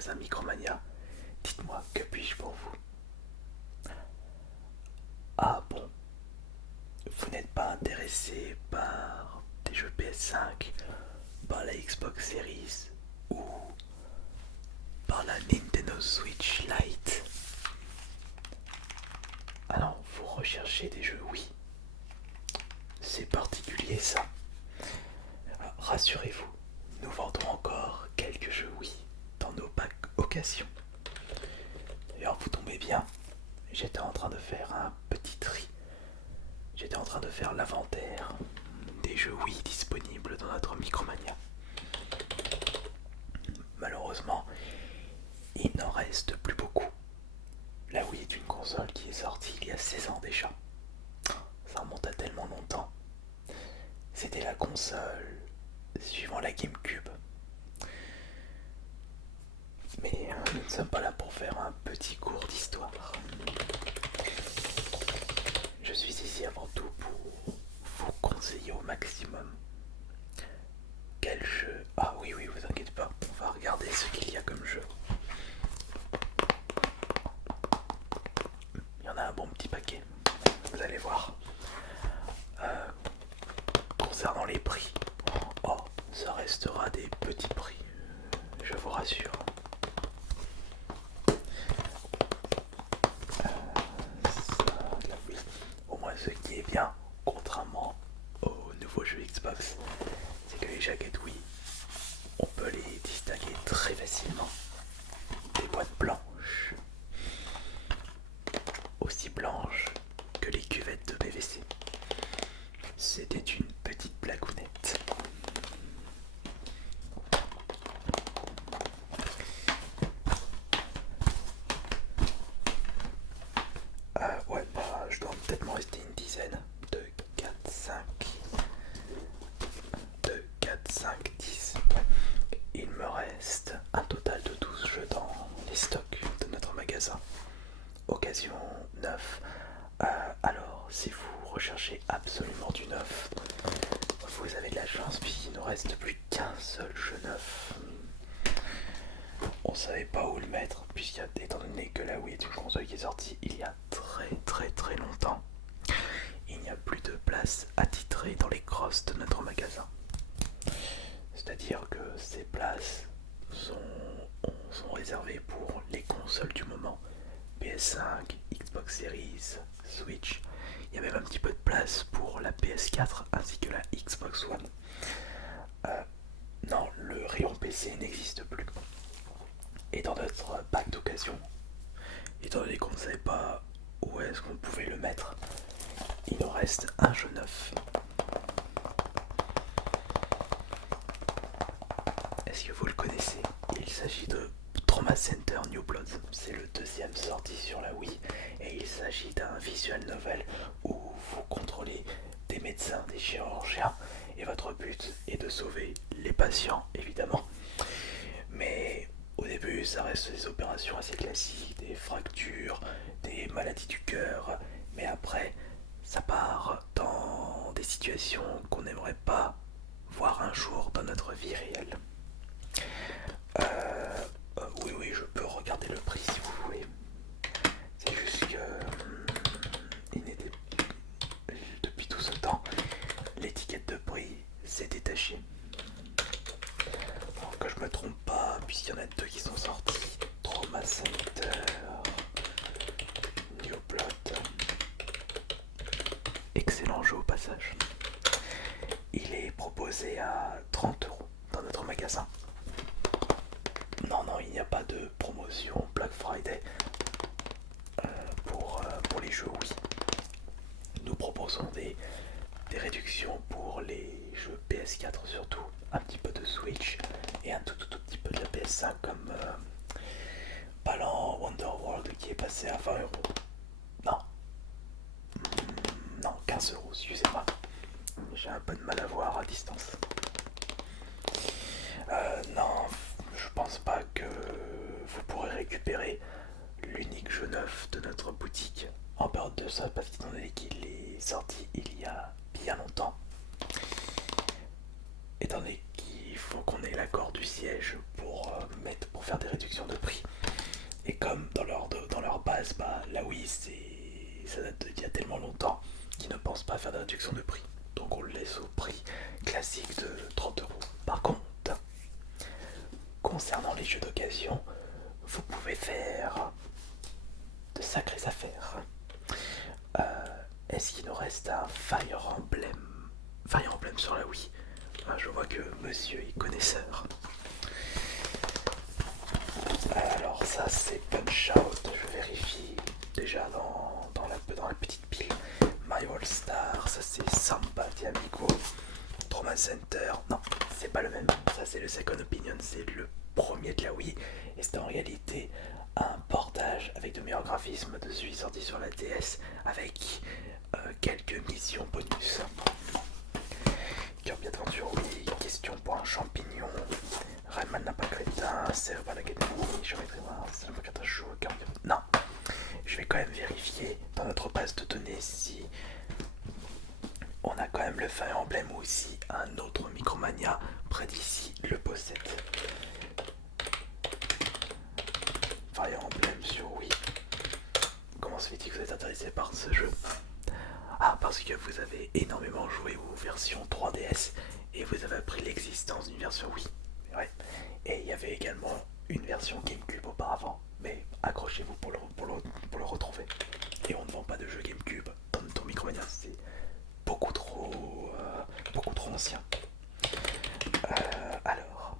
magasin Micromania. Dites-moi, que puis-je pour vous? Ah bon, vous n'êtes pas intéressé par des jeux PS5, par la Xbox Series ou par la Nintendo Switch Lite? Ah non, vous recherchez des jeux, oui. C'est particulier ça. Rassurez-vous, nous vendons encore quelques jeux Wii dans nos packs occasion. D'ailleurs, vous tombez bien, j'étais en train de faire un petit tri. J'étais en train de faire l'inventaire des jeux Wii disponibles dans notre Micromania. Malheureusement, il n'en reste plus beaucoup. La Wii est une console qui est sortie il y a 16 ans déjà. Ça remonte à tellement longtemps. C'était la console suivant la GameCube. Mais nous ne sommes pas là pour faire un petit cours d'histoire. Je suis ici avant tout pour vous conseiller au maximum. Quel jeu? Ah oui, oui, vous inquiétez pas, on va regarder ce qu'il y a comme jeu. Il y en a un bon petit paquet, vous allez voir. Concernant les prix, oh, ça restera des petits prix, je vous rassure. Là, oui. Au moins ce qui est bien, contrairement aux nouveaux jeux Xbox, c'est que les jaquettes Wii, on peut les distinguer très facilement des boîtes blanches, aussi blanches que les cuvettes de PVC. C'était une petite blagounette. Ouais, bah, je dois peut-être m'en rester une dizaine. 2, 4, 5. 2, 4, 5, 10. Ouais. Il me reste un total de 12 jeux dans les stocks de notre magasin. Occasion 9. Alors, si vous recherchez absolument du neuf, vous avez de la chance puisqu'il ne reste plus qu'un seul jeu neuf. On savait pas où le mettre, étant donné que la Wii est une console qui est sortie il y a très longtemps, il n'y a plus de place attitrée dans les crosses de notre magasin. C'est-à-dire que ces places sont réservées pour les consoles du moment. PS5, Xbox Series, Switch. Il y a même un petit peu de place pour la PS4 ainsi que la Xbox One. Non, le rayon PC n'existe plus. Et dans notre pack d'occasion, étant donné qu'on ne savait pas où est-ce qu'on pouvait le mettre, il nous reste un jeu neuf. Est-ce que vous le connaissez? Il s'agit de Trauma Center New Blood. C'est le deuxième sorti sur la Wii et il s'agit d'un visual novel où vous contrôlez des médecins, des chirurgiens et votre but est de sauver les patients évidemment. Mais au début ça reste des opérations assez classiques, des fractures, des maladies du cœur, mais après ça part dans des situations qu'on n'aimerait pas voir un jour dans notre vie réelle. Oui, oui, je peux regarder le prix si vous voulez. C'est juste que il n'était depuis tout ce temps, l'étiquette de prix s'est détachée. Alors que je me trompe pas, puisqu'il y en a deux qui sont sortis. Trauma Center, New Blood. Excellent jeu au passage. Il est proposé à 30 € dans notre magasin. Non, non, il n'y a pas de promotion Black Friday pour les jeux Wii. Nous proposons des réductions pour les jeux PS4 surtout, un petit peu de Switch et un tout petit peu de la PS5 comme Balan Wonderworld qui est passé à 20 €. Non, non, 15 €, excusez-moi. J'ai un peu de mal à voir à distance. Non, je pense pas que vous pourrez récupérer l'unique jeu neuf de notre boutique en période de solde parce qu'étant donné qu'il est sorti il y a bien longtemps, étant donné qu'il faut qu'on ait l'accord du siège pour faire des réductions de prix. Et comme dans leur base, bah, la Wii, ça date d'il y a tellement longtemps qu'ils ne pensent pas faire de réduction de prix. Donc on le laisse au prix classique de 30 euros. Par contre, concernant les jeux d'occasion, vous pouvez faire de sacrées affaires. Est-ce qu'il nous reste un Fire Emblem? Fire Emblem sur la Wii. Je vois que monsieur est connaisseur. Alors ça c'est Punch Out, je vérifie déjà dans la petite pile. Mario All Star, ça c'est Samba de Amigo. Trauma Center, non c'est pas le même, ça c'est le Second Opinion, c'est le premier de la Wii. Et c'est en réalité un portage avec de meilleurs graphismes de celui sorti sur la DS avec quelques missions bonus. Kirby Adventure, oui, question pour un champignon. Rayman n'a pas crétin, c'est pas l'Académie, Géométrie Mars, c'est pas Catachou, Kirby. Non, je vais quand même vérifier dans notre base de données si on a quand même le Fire Emblem ou si un autre Micromania près d'ici le possède. Fire Emblem sur Wii. Comment se fait-il que vous êtes intéressé par ce jeu? Ah, parce que vous avez énormément joué aux versions 3DS et vous avez appris l'existence d'une version Wii. Ouais. Et il y avait également une version GameCube auparavant, mais accrochez-vous pour le retrouver. Et on ne vend pas de jeu GameCube dans notre Micromania, c'est beaucoup trop ancien. Alors,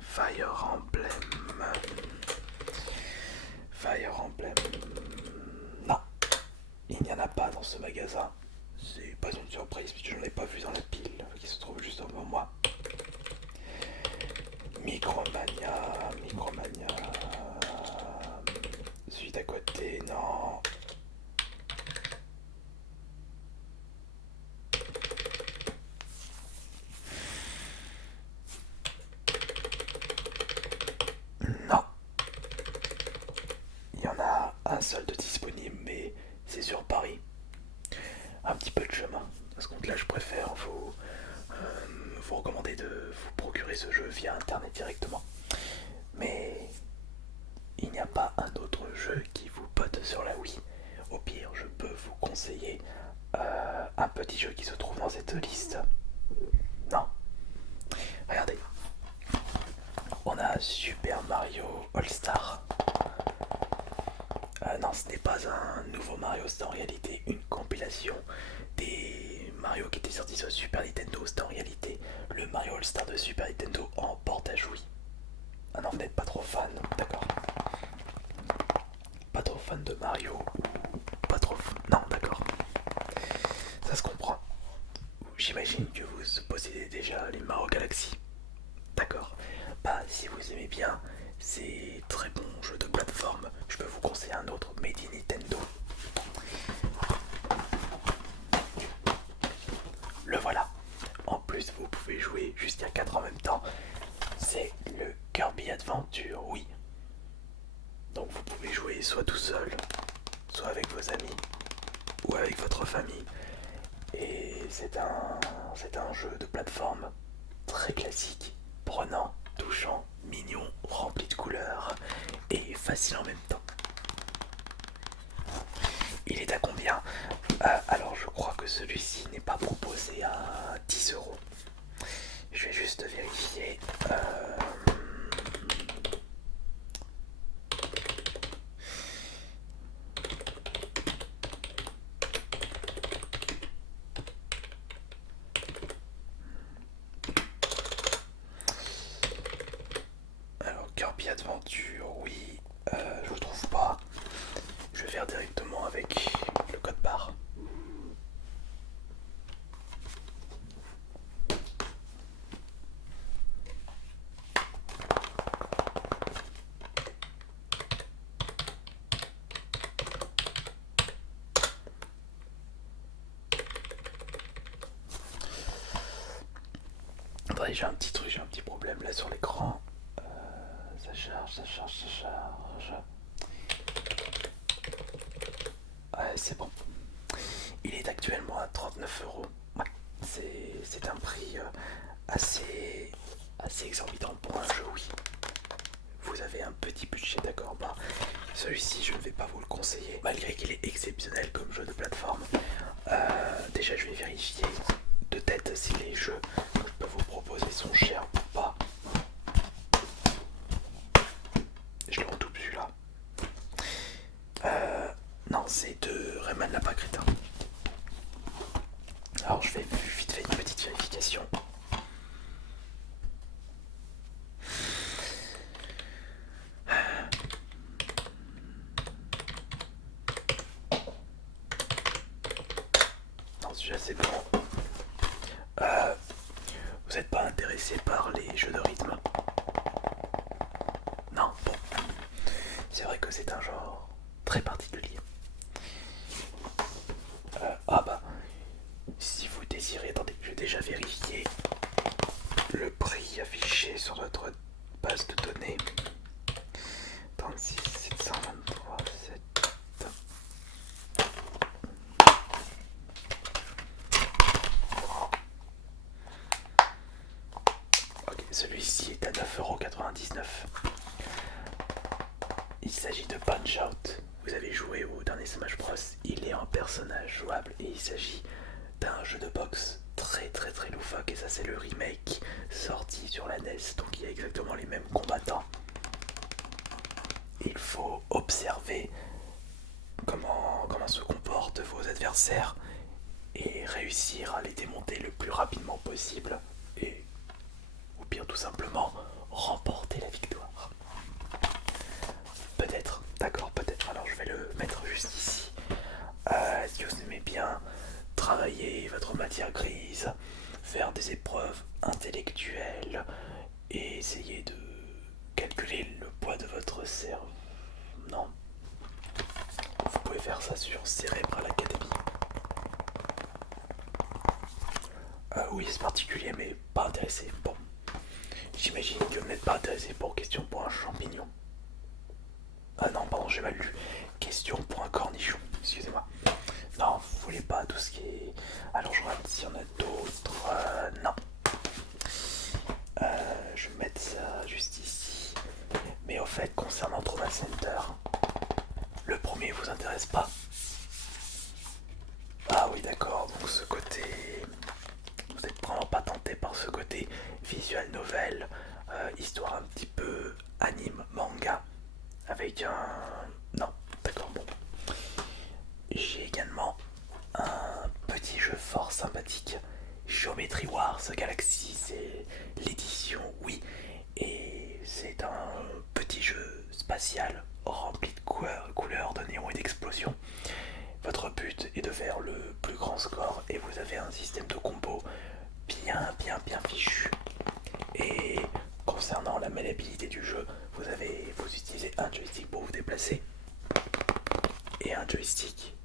Fire Emblem. Non, il n'y en a pas dans ce magasin. C'est pas une surprise puisque je ne l'ai pas vu dans la pile qui se trouve juste devant moi. Micromania. Celui d'à côté, non. Non. Il y en a un seul de disponible, mais c'est sur Paris. Un petit peu de chemin. À ce compte-là, je préfère vous recommander de vous procurer ce jeu via internet directement. Mais il n'y a pas un autre jeu qui vous pote sur la Wii. Au pire, je peux vous conseiller un petit jeu qui se trouve dans cette liste. Non. Regardez. On a Super Mario All Star. Non, ce n'est pas un nouveau Mario, c'est en réalité une compilation des Mario qui étaient sortis sur Super Nintendo. C'est en réalité le Mario All Star de Super Nintendo en portage Wii. Ah non, vous n'êtes pas trop fan, d'accord. Pas trop fan de Mario, pas trop... Non, d'accord. Ça se comprend. J'imagine que vous possédez déjà les Mario Galaxy. D'accord. Bah, si vous aimez bien ces très bons jeux de plateforme, je peux vous conseiller un autre Made in Nintendo. Le voilà. En plus, vous pouvez jouer jusqu'à 4 en même temps. C'est le Kirby Adventure, oui. Donc vous pouvez jouer soit tout seul, soit avec vos amis, ou avec votre famille. Et c'est un jeu de plateforme très classique, prenant, touchant, mignon, rempli de couleurs et facile en même temps. Il est à combien? Alors je crois que celui-ci n'est pas proposé à 10 euros. Je vais juste vérifier. Alors Kirby Adventure, oui, je le trouve pas. Je vais faire directement avec le code barre. Attendez, j'ai un petit truc, j'ai un petit problème là sur l'écran. Ça charge. Ouais, c'est bon. Il est actuellement à 39 euros. Ouais, c'est un prix assez assez exorbitant pour un jeu, oui. Vous avez un petit budget, d'accord. Bah, celui-ci, je ne vais pas vous le conseiller, malgré qu'il est exceptionnel comme jeu de plateforme. Déjà, je vais vérifier de tête si les jeux que je peux vous proposer sont chers ou pas. Je le redouble celui-là. Non, c'est de Rayman Lapin Crétin. Alors, je fais vite fait une petite vérification. Non, celui-là c'est bon. Vous n'êtes pas intéressé par les jeux de rythme? Non, bon. C'est vrai que c'est un genre très particulier. Ah bah, si vous désirez, attendez, je vais déjà vérifier le prix affiché sur notre base de données. 36 723 7. Ok, celui-ci est à 9,99 €. Il s'agit de Punch Out. Vous avez joué au dernier Smash Bros. Il est un personnage jouable et il s'agit d'un jeu de boxe très très très loufoque, et ça c'est le remake sorti sur la NES, donc il y a exactement les mêmes combattants. Il faut observer comment se comportent vos adversaires et réussir à les démonter le plus rapidement possible, et ou bien tout simplement remporter la victoire. Peut-être, d'accord, peut-être. Alors je vais le mettre juste ici. Si vous aimez bien travailler votre matière grise, faire des épreuves intellectuelles et essayer de calculer le poids de votre cerveau, non, vous pouvez faire ça sur Cerebral Academy. Oui, c'est particulier, mais pas intéressé. Bon, j'imagine que vous n'êtes pas intéressé pour question pour un champignon. Ah non, pardon, j'ai mal lu. Question pour un cornichon, excusez-moi. Non, vous voulez pas tout ce qui est... Alors je regarde s'il y en a d'autres. Non. Je vais mettre ça juste ici. Mais au fait, concernant Trauma Center, le premier vous intéresse pas? Ah oui, d'accord, donc ce côté... Vous n'êtes vraiment pas tenté par ce côté visual novel, histoire un petit peu anime, manga, avec un... Non, d'accord, bon. J'ai également un petit jeu fort sympathique, Geometry Wars Galaxy, c'est l'édition, oui, et c'est un petit jeu spatial rempli de couleurs, de néons et d'explosions. Votre but est de faire le plus grand score et vous avez un système de combo bien fichu. Et concernant la maniabilité du jeu, vous utilisez un joystick pour vous déplacer et un joystick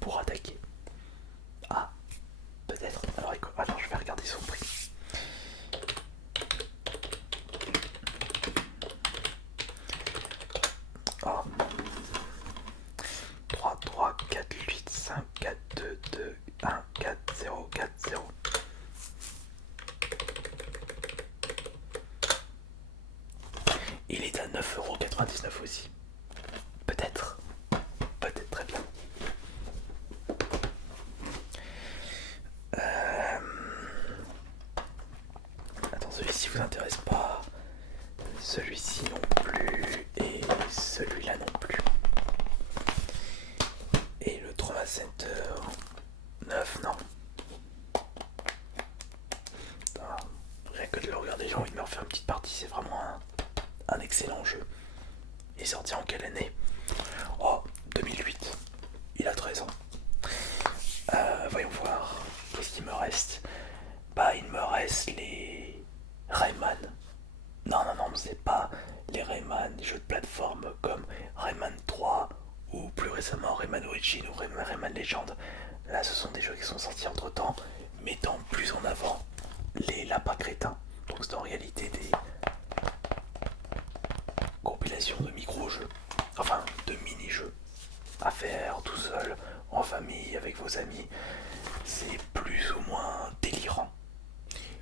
pour attaquer. Ah, peut-être. Alors je vais regarder son prix. Oh. 3, 3, 4, 8, 5, 4, 2, 2, 1, 4, 0, 4, 0. Il est à 9,99 € aussi. Peut-être. Peut-être, très bien. Attends, celui-ci vous intéresse pas. Celui-ci non plus. Et celui-là non plus. Et le Trauma Center 9, non. Ah, rien que de le regarder, j'ai envie de me refaire une petite partie. C'est vraiment un excellent jeu. Il est sorti en quelle année? Oh, 2008. Il a 13 ans. Voyons voir. Qu'est-ce qu'il me reste? Bah, il me reste les Rayman. Non, c'est pas les Rayman, les jeux de plateforme comme Rayman 3 ou plus récemment Rayman Origin ou Rayman Legend. Là, ce sont des jeux qui sont sortis entre temps, mettant plus en avant les lapins crétins. Donc, c'est en réalité des compilations de micro-jeux, enfin de mini-jeux à faire tout seul, en famille, avec vos amis. C'est plus ou moins délirant.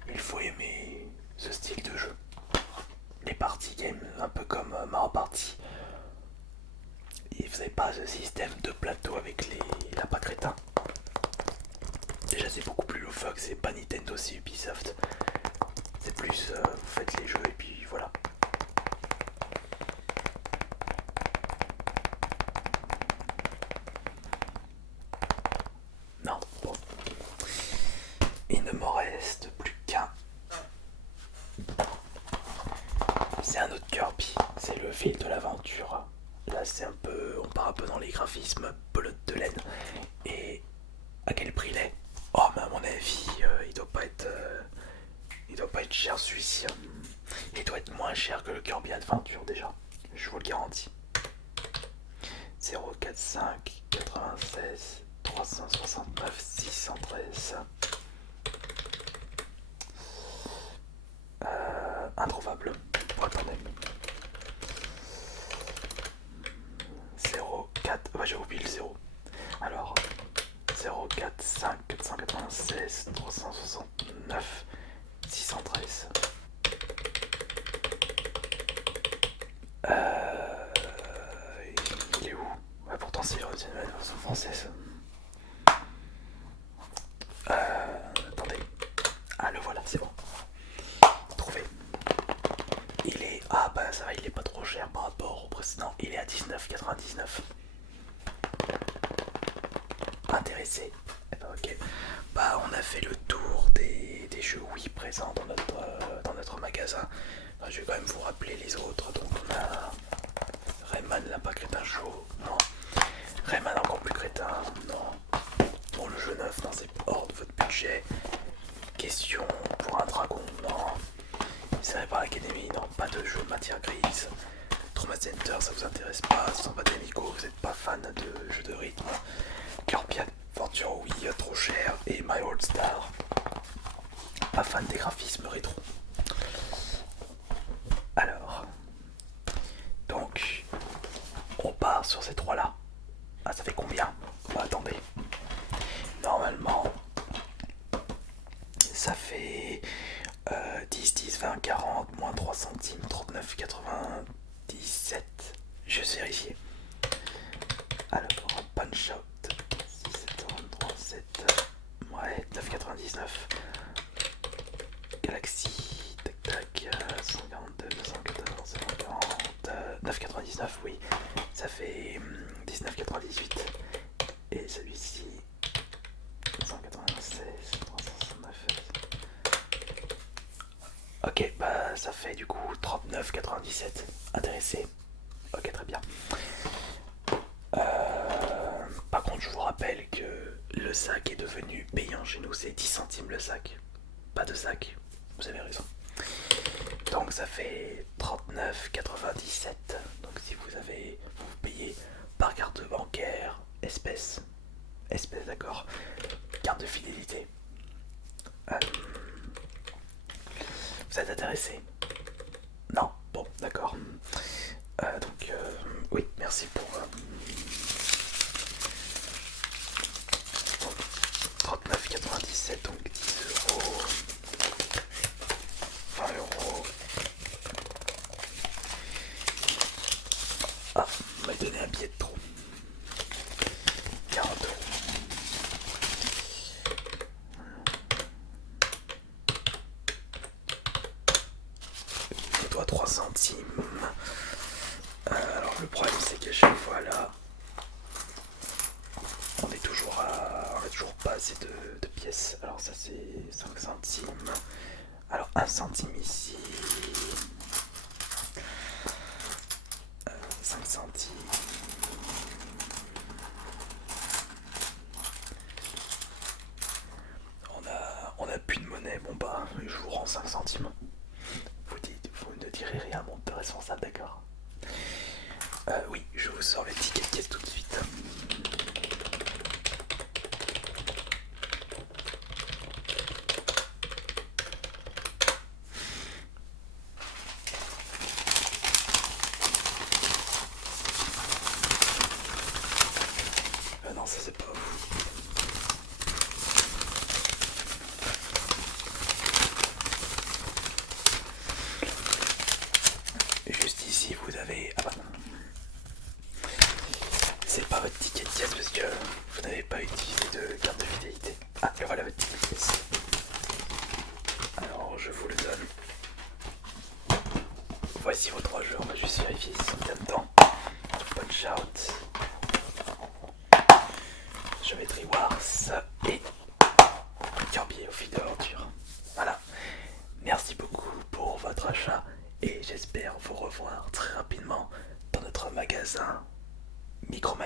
Il faut aimer ce style un peu comme Mario Party. Et vous n'avez pas ce système de plateau avec les lapins crétins. Déjà c'est beaucoup plus loufoque, c'est pas Nintendo, c'est Ubisoft. C'est plus vous faites les jeux et puis voilà. Non, bon. Il ne m'en reste plus qu'un. C'est un autre Kirby, c'est le fil de l'aventure. Là c'est un peu, on part un peu dans les graphismes, pelote de laine. Et à quel prix il est? Oh mais à mon avis, il doit pas être cher celui-ci. Il doit être moins cher que le Kirby Adventure déjà, je vous le garantis. 045 96 369 613. Introuvable pour être honnête. 04, bah j'ai oublié le 0. Alors 045 496 369 613. Il est où? Ouais, pourtant c'est la version française. Attendez. Ah le voilà, c'est bon. Trouvé. Il est... Ah bah ça va, il est pas trop cher par rapport au précédent. Il est à 19,99. Intéressé? Eh bah ok. Bah on a fait le tour des jeux Wii présents dans notre magasin. Enfin, je vais quand même vous rappeler les autres. Donc on a Rayman Lapin Crétin Chaud, non. Rayman encore plus crétin, non. Bon le jeu neuf, non c'est hors de votre budget. Question pour un dragon, non. Serré par l'Académie, non, pas de jeu matière grise. Trauma Center, ça vous intéresse pas. Samba d'Amico, vous n'êtes pas fan de jeux de rythme. Kirby Adventure, oui, trop cher. Et My All Star, pas fan des graphismes rétro. Alors, donc, on part sur ces trois-là. Ah, ça fait combien? Bah, attendez. Normalement, ça fait 10, 10, 20, 40, moins 3 centimes, 39, 97. Je vais vérifier. Alors, Punch Out, 6, 7, 23, 7, ouais, 9,99. Galaxy, tac tac, 142, 214, 140, 9,99, oui. Ça fait 19,98. Et celui-ci, 196, 369. Ok, bah ça fait du coup 39,97. Intéressé? Ok, très bien. Par contre, je vous rappelle que le sac est devenu payant chez nous, c'est 10 centimes le sac. Pas de sac, vous avez raison. Donc ça fait 39,97. Donc si vous payez par carte bancaire, espèce, d'accord, carte de fidélité. Vous êtes intéressé? Non? Bon, d'accord. Donc, oui, merci pour 39,97, donc 10 euros, 20 euros. Ah, on m'a donné un billet de trop. 40 euros. Je dois 3 centimes. Alors le problème c'est qu'à chaque fois là, on est toujours pas assez de pièces. Alors ça c'est 5 centimes. Alors 1 centime ici. 5 centimes. On a plus de monnaie, bon bah je vous rends 5 centimes. Vous ne direz rien à mon responsable, d'accord? Oui, je vous sors les tickets de caisse tout de suite. Non, ça c'est pas vous. Juste ici. voici vos 3 jeux. On va juste vérifier s'ils sont bien dedans. Punch Out. Geometry Wars et Kirby au fil de l'aventure. Voilà. Merci beaucoup pour votre achat et j'espère vous revoir très rapidement dans notre magasin Microman.